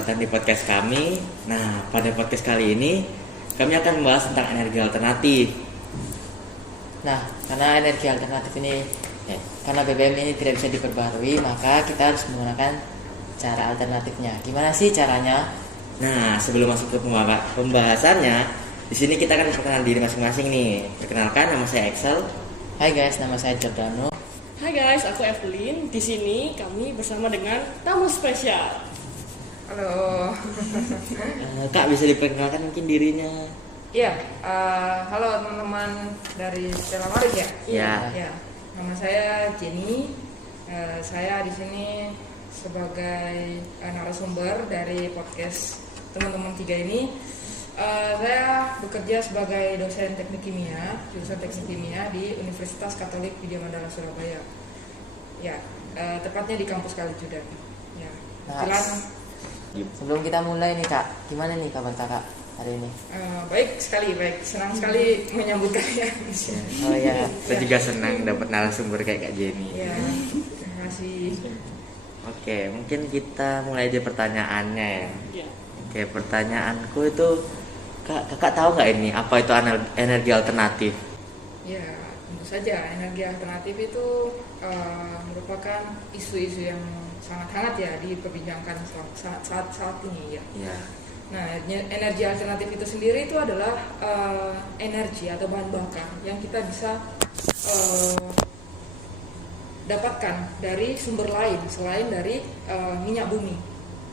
selamat datang di podcast kami. Nah, pada podcast kali ini kami akan membahas tentang energi alternatif. Nah, karena energi alternatif ini, karena BBM ini tidak bisa diperbarui, maka kita harus menggunakan cara alternatifnya. Gimana sih caranya? Nah, sebelum masuk ke pembahasannya, di sini kita akan perkenalan diri masing-masing nih. Perkenalkan, nama saya Excel. Hai guys, nama saya Giordano. Hai guys, aku Evelyn. Di sini kami bersama dengan tamu spesial. Halo. Kak, bisa diperkenalkan mungkin dirinya? Iya, halo teman-teman dari Stella Maris ya. Iya. Ya, nama saya Jenny. Saya di sini sebagai narasumber dari podcast teman-teman tiga ini. Saya bekerja sebagai dosen teknik kimia, jurusan teknik kimia di Universitas Katolik Widya Mandala Surabaya. Ya, tepatnya di kampus Kalijudan. Ya, kebetulan. Sebelum kita mulai nih Kak, gimana nih kabar Kakak hari ini? Baik sekali, senang sekali menyambut kalian. Oh ya, Saya juga senang dapat narasumber kayak Kak Jenny. Ya, terima kasih. Oke, mungkin kita mulai aja pertanyaannya ya. Ya. Oke, pertanyaanku itu, kakak tahu nggak ini apa itu energi alternatif? Ya, tentu saja energi alternatif itu merupakan isu-isu yang sangat hangat ya diperbincangkan saat ini ya. Iya. Nah, energi alternatif itu sendiri itu adalah energi atau bahan bakar yang kita bisa dapatkan dari sumber lain selain dari minyak bumi.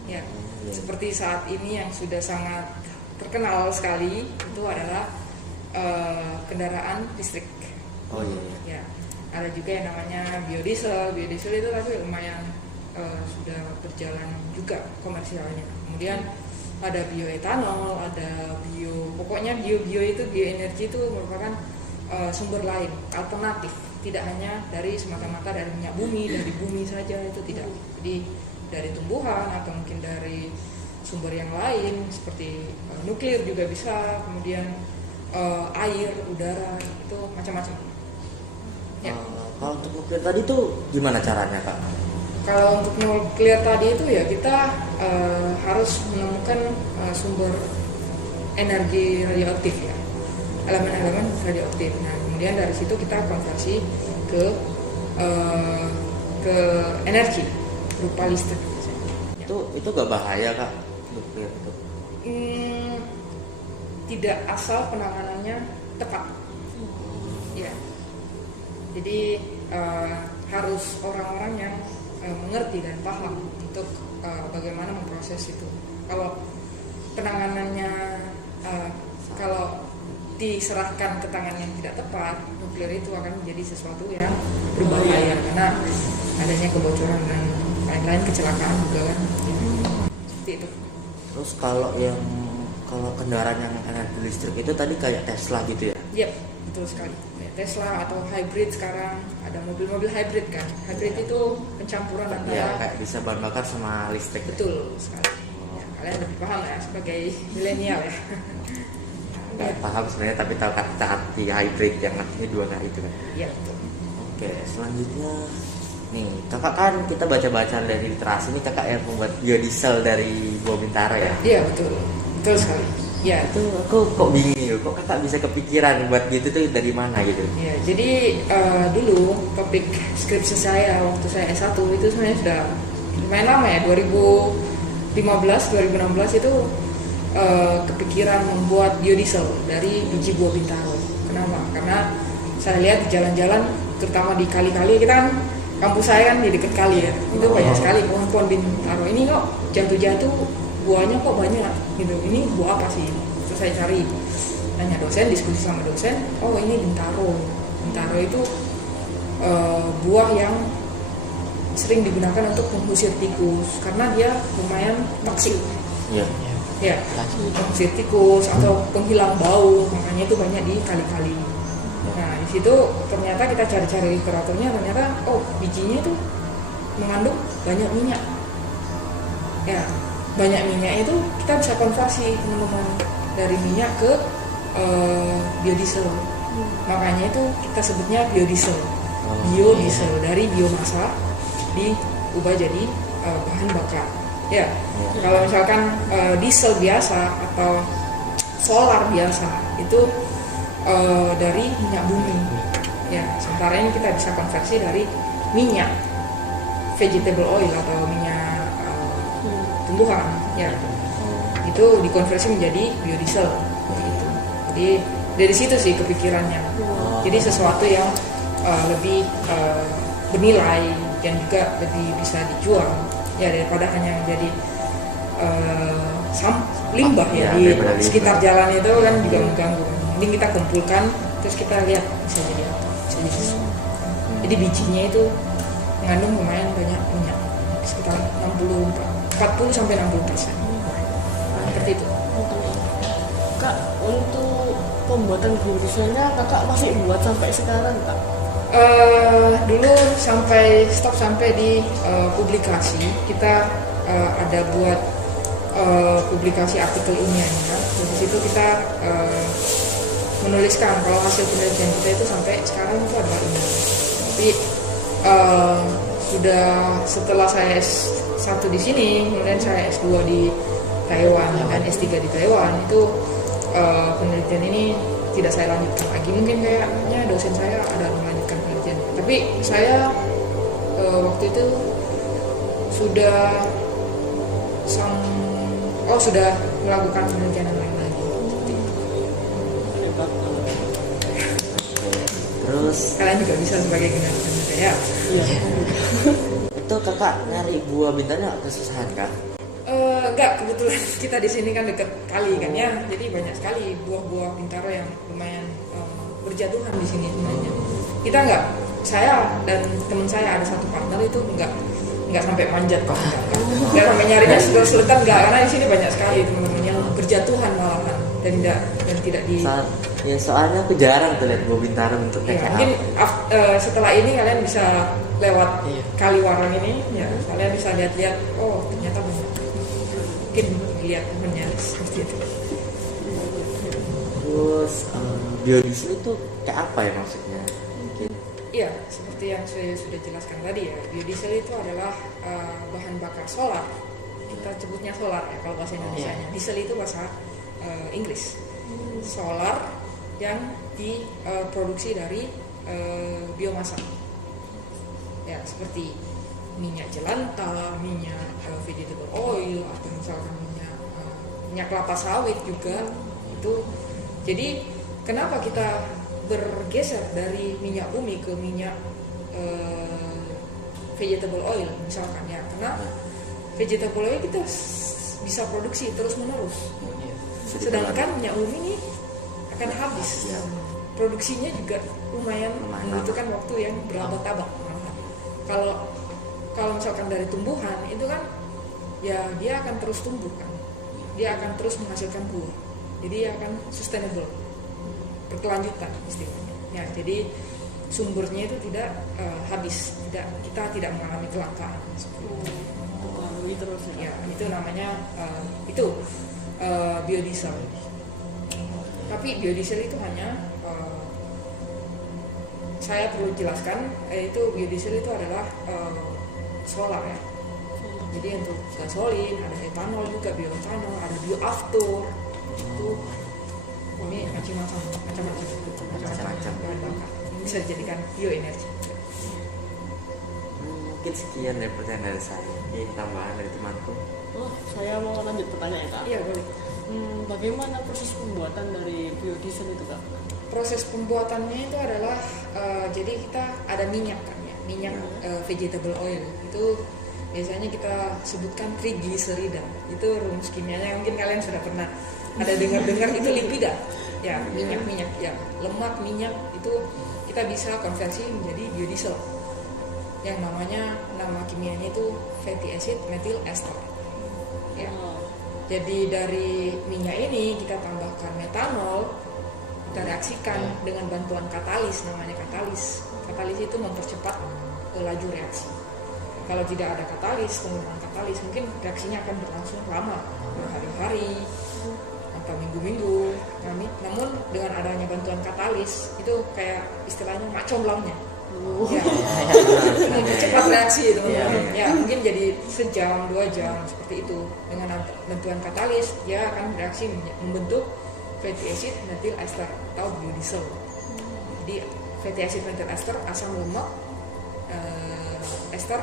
Ya, seperti saat ini yang sudah sangat terkenal sekali itu adalah kendaraan listrik. Oh iya. Ya, ada juga yang namanya biodiesel. Biodiesel itu tapi lumayan sudah berjalan juga komersialnya. Kemudian ada bioetanol, ada pokoknya bio itu bioenergi itu merupakan sumber lain alternatif, tidak hanya dari semata-mata dari minyak bumi, dari bumi saja, itu tidak. Jadi dari tumbuhan atau mungkin dari sumber yang lain seperti nuklir juga bisa, kemudian air, udara, itu macam-macam. Ya. Kalau untuk nuklir tadi tuh gimana caranya Kak? Kalau untuk nuklir tadi itu ya kita harus menemukan sumber energi radioaktif ya, elemen-elemen radioaktif. Nah, kemudian dari situ kita konversi ke energi berupa listrik. Ya. Itu gak bahaya Kak nuklir itu? Tidak asal penanganannya tepat. Ya. Jadi harus orang-orang yang mengerti dan paham untuk bagaimana memproses itu. Kalau penanganannya kalau diserahkan ke tangan yang tidak tepat, nuklir itu akan menjadi sesuatu yang berbahaya karena adanya kebocoran dan lain-lain, kecelakaan juga kan. Seperti itu. Terus kalau kendaraan yang energi listrik itu tadi kayak Tesla gitu ya? Iya, betul sekali. Tesla atau hybrid, sekarang ada mobil-mobil hybrid kan. Hybrid itu pencampuran antara. Iya, kayak bisa bahan bakar sama listrik. Betul sekali. Ya, kalian lebih paham ya sebagai milenial ya. Nggak paham sebenarnya, tapi tahu kata arti hybrid yang artinya dua kali itu kan. Iya, betul. Oke, selanjutnya nih, kakak kan kita baca-baca dari literasi nih, kakak yang membuat biodiesel dari buah bintara ya? Iya, betul. Betul sekali. Ya, Itu aku kok bingung, kok kakak bisa kepikiran buat gitu tuh dari mana gitu? ya, jadi dulu topik skripsi saya waktu saya S1 itu sebenarnya sudah lumayan lama ya, 2015-2016 itu kepikiran membuat biodiesel dari biji buah bintaro. Kenapa? Karena saya lihat di jalan-jalan, terutama di kali-kali, kita kan kampus saya kan di dekat kali ya, itu banyak sekali pohon-pohon bintaro. Ini kok jatuh-jatuh buahnya kok banyak gitu, ini buah apa sih? Terus saya cari, tanya dosen, diskusi sama dosen, oh ini bintaro. Bintaro itu buah yang sering digunakan untuk mengusir tikus karena dia lumayan toksik. Iya. Ya, mengusir tikus atau penghilang bau, makanya itu banyak di kali-kali. Nah, di situ ternyata kita cari-cari literaturnya, ternyata bijinya itu mengandung banyak minyak. Ya, banyak minyak itu kita bisa konversi teman-teman dari minyak ke biodiesel. Makanya itu kita sebutnya biodiesel. Biodiesel dari biomasa diubah jadi bahan bakar. Ya, kalau misalkan diesel biasa atau solar biasa itu dari minyak bumi. Ya, sementara ini kita bisa konversi dari minyak vegetable oil atau minyak tumbuhan. Ya, itu dikonversi menjadi biodiesel. Gitu. Jadi dari situ sih kepikirannya. Jadi sesuatu yang lebih bernilai dan juga lebih bisa dijual ya daripada hanya menjadi limbah ya di sekitar jalan itu kan juga mengganggu. Ini kita kumpulkan terus kita lihat bisa jadi apa, bisa jadi sesuatu. Jadi bijinya itu mengandung lumayan banyak minyak, sekitar 40 sampai 60%. Seperti itu. Kak, untuk pembuatan biodieselnya kakak masih buat sampai sekarang kak? Dulu stop sampai di publikasi. Kita ada buat publikasi artikel ilmiahnya. Dari situ kita menuliskan kalau hasil penelitian kita itu sampai sekarang itu adalah ini. Tapi sudah setelah saya S1 di sini, kemudian saya S2 di Taiwan dan S3 di Taiwan, itu penelitian ini tidak saya lanjutkan lagi. Mungkin kayaknya dosen saya ada melanjutkan penelitian. Tapi saya waktu itu sudah melakukan penelitian yang lain lagi. Terus Kalian juga bisa sebagai generasi muda ya. Iya. itu kakak nyari buah bintangnya kesusahan kak? Enggak, kebetulan kita di sini kan dekat kali kan ya, jadi banyak sekali buah-buah Bintaro yang lumayan berjatuhan di sini sebenarnya. Kita saya dan teman saya ada satu partner itu enggak sampai manjat kok, enggak sampai nyarinya sedotan enggak, karena di sini banyak sekali teman-teman yang berjatuhan malahan dan tidak di. Soalnya aku jarang tuh lihat buah bintaro bentuknya kayak Mungkin apa. setelah ini kalian bisa lewat Kaliwarang ini, ya kalian bisa lihat-lihat, oh ternyata banyak. Mungkin lihat temennya seperti itu. Terus biodiesel itu kayak apa ya maksudnya? Mungkin. Iya, seperti yang saya sudah jelaskan tadi ya, biodiesel itu adalah bahan bakar solar. Kita sebutnya solar ya kalau bahasa Indonesianya. Diesel itu bahasa Inggris. Solar yang diproduksi dari biomasa. Ya, seperti minyak jelantah, minyak vegetable oil, atau misalkan minyak kelapa sawit juga itu. Jadi kenapa kita bergeser dari minyak bumi ke minyak vegetable oil misalkan ya? Karena vegetable oil kita bisa produksi terus menerus. Sedangkan minyak bumi ini akan habis. Produksinya juga lumayan membutuhkan waktu yang berabad-abad. Kalau misalkan dari tumbuhan itu kan ya dia akan terus tumbuh kan, dia akan terus menghasilkan buah, jadi akan sustainable, berkelanjutan istilahnya. Ya, jadi sumbernya itu tidak habis, kita tidak mengalami kelangkaan. Terus Ya, itu namanya biodiesel. Tapi biodiesel itu hanya saya perlu jelaskan, itu biodiesel itu adalah solar ya. Jadi untuk gasolin, ada etanol juga, bioetanol, ada bioaftur. Itu ini macam-macam. Bisa dijadikan bioenergi. Mungkin sekian dari pertanyaan dari saya. Ini tambahan dari temanku. Saya mau lanjut pertanyaan kak. Iya boleh. Bagaimana proses pembuatan dari biodiesel itu kak? Proses pembuatannya itu adalah jadi kita ada minyak kan ya, minyak vegetable oil itu biasanya kita sebutkan triglycerida. Itu rumus kimianya mungkin kalian sudah pernah ada dengar itu lipida ya, minyak ya, lemak minyak itu kita bisa konversi menjadi biodiesel yang nama kimianya itu fatty acid methyl ester ya. Jadi dari minyak ini kita tambahkan metanol, kita reaksikan dengan bantuan katalis, namanya katalis. Katalis itu mempercepat laju reaksi. Kalau tidak ada katalis, penggunaan katalis, mungkin reaksinya akan berlangsung lama, berhari-hari atau minggu-minggu. Namun dengan adanya bantuan katalis, itu kayak istilahnya mak comblangnya. Ya, mempercepat reaksi itu. Iya. Ya mungkin jadi sejam 2 jam seperti itu. Dengan bantuan katalis dia akan bereaksi membentuk fatty acid methyl ester atau biodiesel. Jadi fatty acid methyl ester asam lemak, ester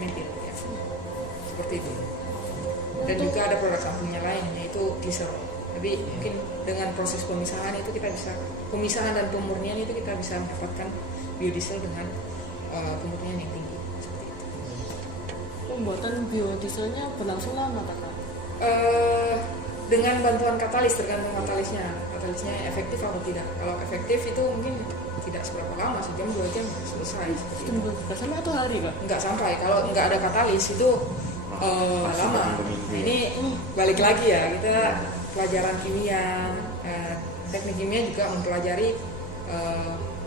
metil ya. Seperti itu. Dan juga ada produk sampingnya lain yaitu glycerol. Tapi mungkin dengan proses pemisahan itu kita bisa pemisahan dan pemurnian itu kita bisa mendapatkan biodiesel dengan pemurnian yang tinggi seperti itu. Pembuatan biodieselnya berlangsung lama kan? Dengan bantuan katalis, tergantung katalisnya efektif atau tidak. Kalau efektif itu mungkin tidak seberapa lama, sejam 2 jam selesai. Nggak sampai 1 hari kak? Nggak sampai, kalau nggak ada katalis itu lama. Nah, ini balik lagi ya, kita pelajaran kimia, teknik kimia juga mempelajari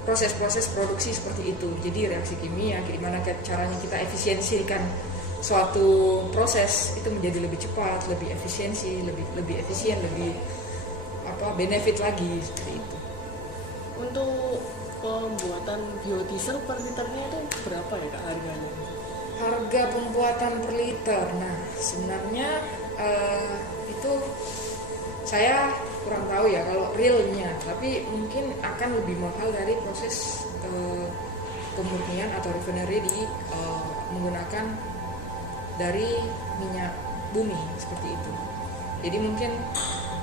proses-proses produksi seperti itu. Jadi reaksi kimia, gimana caranya kita efisiensikan suatu proses itu menjadi lebih cepat, lebih efisien, lebih benefit lagi seperti itu. Untuk pembuatan biodiesel per liternya itu berapa ya kak harganya? Harga pembuatan per liter, nah sebenarnya itu saya kurang tahu ya kalau realnya, tapi mungkin akan lebih mahal dari proses pemurnian atau refinery menggunakan dari minyak bumi seperti itu. Jadi mungkin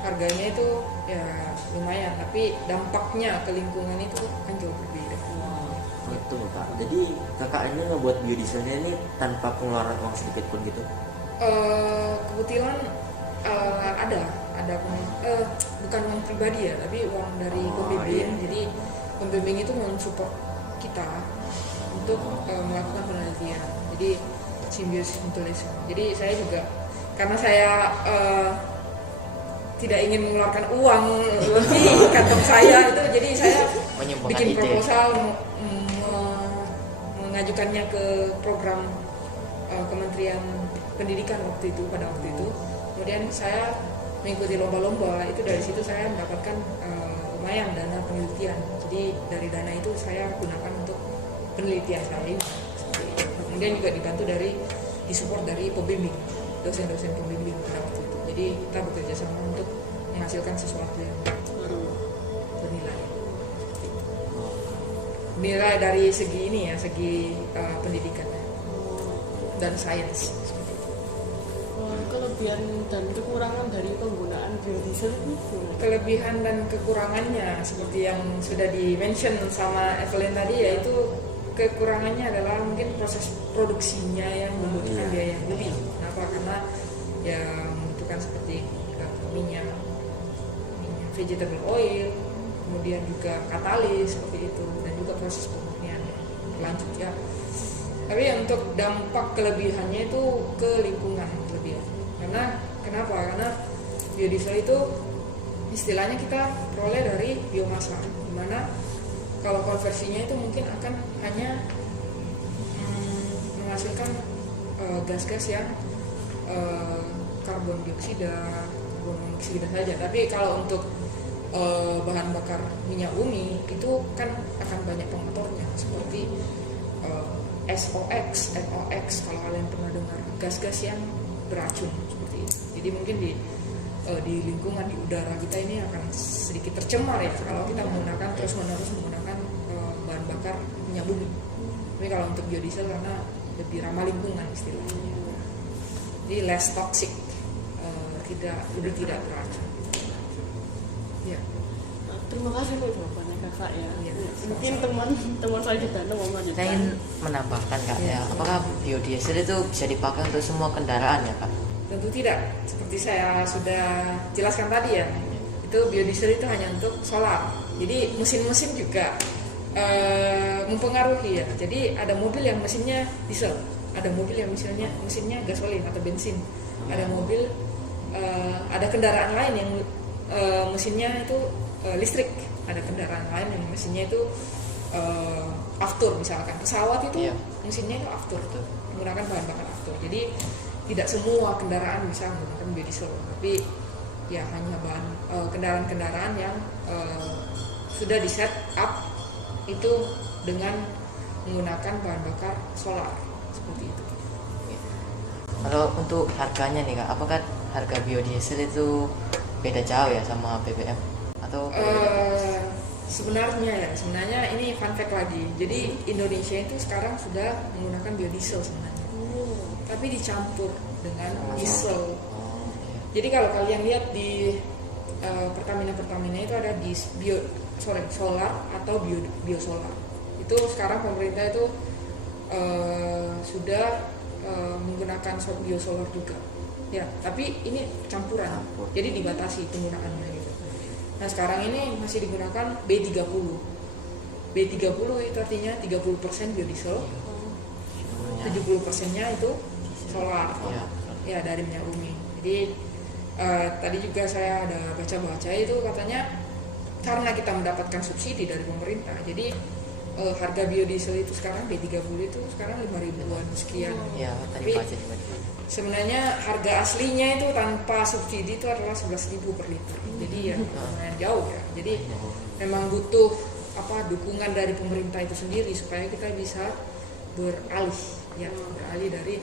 harganya itu ya lumayan, tapi dampaknya ke lingkungan itu akan jauh berbeda. Itu Kak. Jadi kakak ini ngebuat biodieselnya ini tanpa pengeluaran uang sedikit pun gitu? Kebetulan ada bukan uang pribadi ya, tapi uang dari pembimbing. Iya. Jadi pembimbing itu mensupport kita untuk melakukan penelitian. Jadi simbiosis mutualisme. Jadi saya juga karena saya tidak ingin mengeluarkan uang lebih kantong saya itu, jadi saya bikin proposal mengajukannya ke program Kementerian Pendidikan pada waktu itu. Kemudian saya mengikuti lomba-lomba itu, dari situ saya mendapatkan lumayan dana penelitian. Jadi dari dana itu saya gunakan untuk penelitian saya. Kemudian juga dibantu disupport dari pembimbing, dosen-dosen pembimbing pada waktu itu. Jadi kita bekerja sama untuk menghasilkan sesuatu yang bernilai dari segi ini ya, segi pendidikan dan sains. Kelebihan dan kekurangan dari penggunaan biodiesel itu? Kelebihan dan kekurangannya seperti yang sudah di-mention sama Evelyn tadi, yaitu kekurangannya adalah mungkin proses produksinya yang membutuhkan biaya yang lebih. Kenapa? Karena ya membutuhkan seperti minyak vegetable oil, kemudian juga katalis seperti itu, dan juga proses pemurnian lanjut ya. Tapi untuk dampak kelebihannya itu ke lingkungan lebih. Kenapa? Karena biodiesel itu istilahnya kita peroleh dari biomasa, dimana kalau konversinya itu mungkin akan hanya menghasilkan gas-gas yang karbon dioksida saja. Tapi kalau untuk bahan bakar minyak bumi itu kan akan banyak pengaturnya, seperti SOX, NOx, kalau kalian pernah dengar, gas-gas yang beracun seperti itu. Jadi mungkin di lingkungan, di udara kita ini akan sedikit tercemar ya kalau kita terus-menerus menggunakan bahan bakar minyak bumi. Tapi kalau untuk biodiesel karena lebih ramah lingkungan istilahnya, jadi less toxic, lebih tidak beracun. Ya. Terima kasih untuk jawabannya kakak ya. Ya, mungkin teman saya di Bandung mau Saya melanjutkan. ingin menambahkan kak ya, apakah biodiesel itu bisa dipakai untuk semua kendaraan ya kak? Tentu tidak, seperti saya sudah jelaskan tadi ya, itu biodiesel itu hanya untuk solar. Jadi mesin-mesin juga mempengaruhi ya. Jadi ada mobil yang mesinnya diesel, ada mobil yang mesinnya gasolin atau bensin, ada mobil, ada kendaraan lain yang mesinnya itu listrik, ada kendaraan lain yang mesinnya itu aftur, misalkan pesawat itu mesinnya itu aftur, menggunakan bahan bakar aftur. Jadi tidak semua kendaraan bisa menggunakan biodiesel, tapi ya hanya kendaraan-kendaraan yang sudah di set up itu dengan menggunakan bahan bakar solar seperti itu. Kalau untuk harganya nih Kak, apakah harga biodiesel itu beda jauh ya sama BBM atau Sebenarnya ini fun fact lagi. Jadi Indonesia itu sekarang sudah menggunakan biodiesel sebenarnya, tapi dicampur dengan diesel. Jadi kalau kalian lihat di Pertamina itu ada di solar atau biosolar. Itu sekarang pemerintah itu sudah menggunakan biosolar juga. Ya, tapi ini campuran. Jadi dibatasi penggunaannya gitu. Nah, sekarang ini masih digunakan B30. B30 itu artinya 30% biodiesel. 70%-nya itu solar. Ya, dari minyak bumi. Jadi tadi juga saya ada baca-baca itu katanya karena kita mendapatkan subsidi dari pemerintah. Jadi harga biodiesel itu sekarang B30 itu sekarang 5.000-an sekian. Ya, tapi tadi baca juga. Sebenarnya harga aslinya itu tanpa subsidi itu adalah 11.000 per liter. Jadi ya lumayan jauh ya. Jadi memang butuh dukungan dari pemerintah itu sendiri supaya kita bisa beralih dari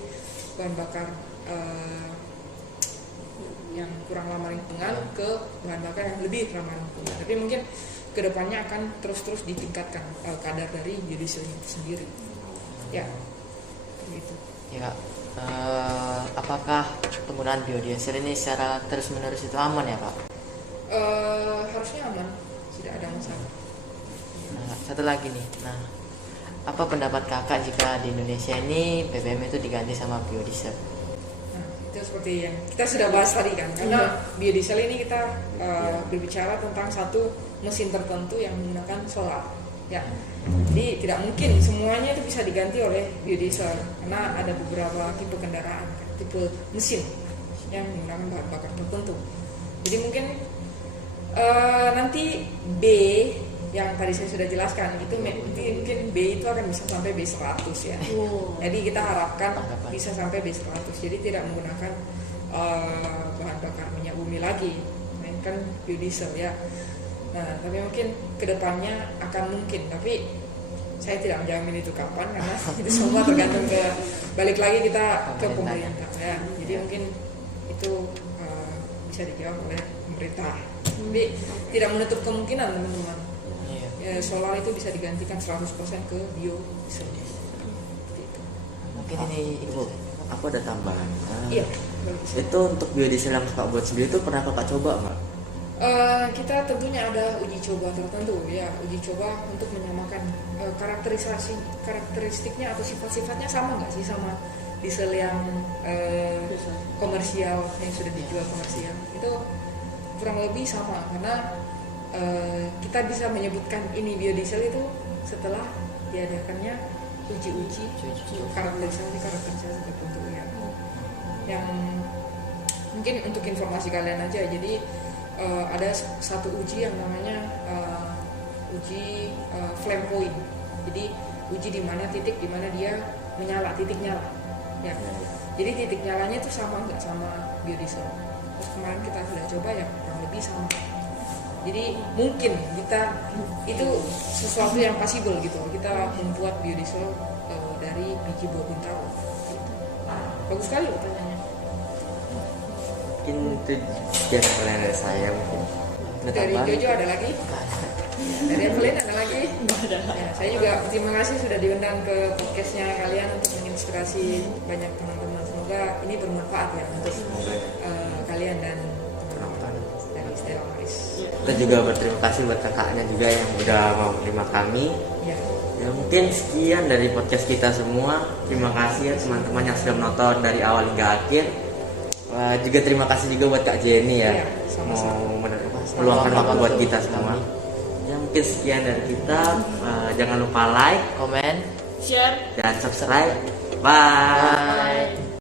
bahan bakar yang kurang ramah lingkungan ke bahan bakar yang lebih ramah lingkungan. Tapi mungkin kedepannya akan terus ditingkatkan kadar dari biodiesel itu sendiri. Ya, begitu. Ya Kak, apakah penggunaan biodiesel ini secara terus-menerus itu aman ya Pak? Harusnya aman, tidak ada masalah. Nah, satu lagi nih, apa pendapat Kakak jika di Indonesia ini BBM itu diganti sama biodiesel? Nah, itu seperti yang kita sudah bahas tadi kan, karena biodiesel ini kita berbicara tentang satu mesin tertentu yang menggunakan solar. Ya, jadi tidak mungkin semuanya itu bisa diganti oleh biodiesel karena ada beberapa tipe kendaraan, tipe mesin yang menggunakan bahan bakar tertentu. Jadi mungkin nanti B yang tadi saya sudah jelaskan itu mungkin B itu akan bisa sampai B100 ya. Jadi kita harapkan bisa sampai B100. Jadi tidak menggunakan bahan bakar minyak bumi lagi, melainkan biodiesel ya. Nah, tapi mungkin kedepannya akan mungkin, tapi saya tidak menjamin itu kapan karena itu semua tergantung balik lagi kita ke pemerintah ya. Jadi mungkin itu bisa dijawab oleh pemerintah. Tapi tidak menutup kemungkinan teman-teman. Ya, solar itu bisa digantikan 100% ke biodiesel. Mungkin ini aku ada tambahan. Iya. Itu untuk biodiesel yang Kakak buat sendiri itu pernah Kakak coba nggak? Kita tentunya ada uji coba tertentu ya, uji coba untuk menyamakan karakteristiknya atau sifat-sifatnya sama nggak sih sama diesel yang komersial yang sudah dijual komersial. Itu kurang lebih sama karena kita bisa menyebutkan ini biodiesel itu setelah diadakannya uji karakterisasi tertentu ya. Yang mungkin untuk informasi kalian aja, jadi ada satu uji yang namanya uji flame point. Jadi uji di mana titik di mana dia menyala, titik nyala. Ya. Jadi titik nyalanya itu sama nggak sama biodiesel. Terus kemarin kita sudah coba ya kurang lebih sama. Jadi mungkin kita itu sesuatu yang possible gitu. Kita membuat biodiesel dari biji buah bintaro. Gitu. Bagus sekali pertanyaannya. Mungkin itu yang pertanyaan dari saya mungkin. Dari Jojo ada lagi? Dari Evelyn ada lagi? Ya, saya juga terima kasih sudah diundang ke podcastnya kalian untuk menginspirasi banyak teman-teman. Semoga ini bermanfaat ya untuk kalian dan teman-teman dari Stella Maris. Kita juga berterima kasih buat kakaknya juga yang udah mau menerima kami. Ya mungkin sekian dari podcast kita semua. Terima kasih ya teman-teman yang sudah menonton dari awal hingga akhir. Juga terima kasih juga buat Kak Jenny ya, mau meluangkan waktu buat kita semua. Ya mungkin sekian dari kita. Jangan lupa like, komen, share, dan subscribe. Bye.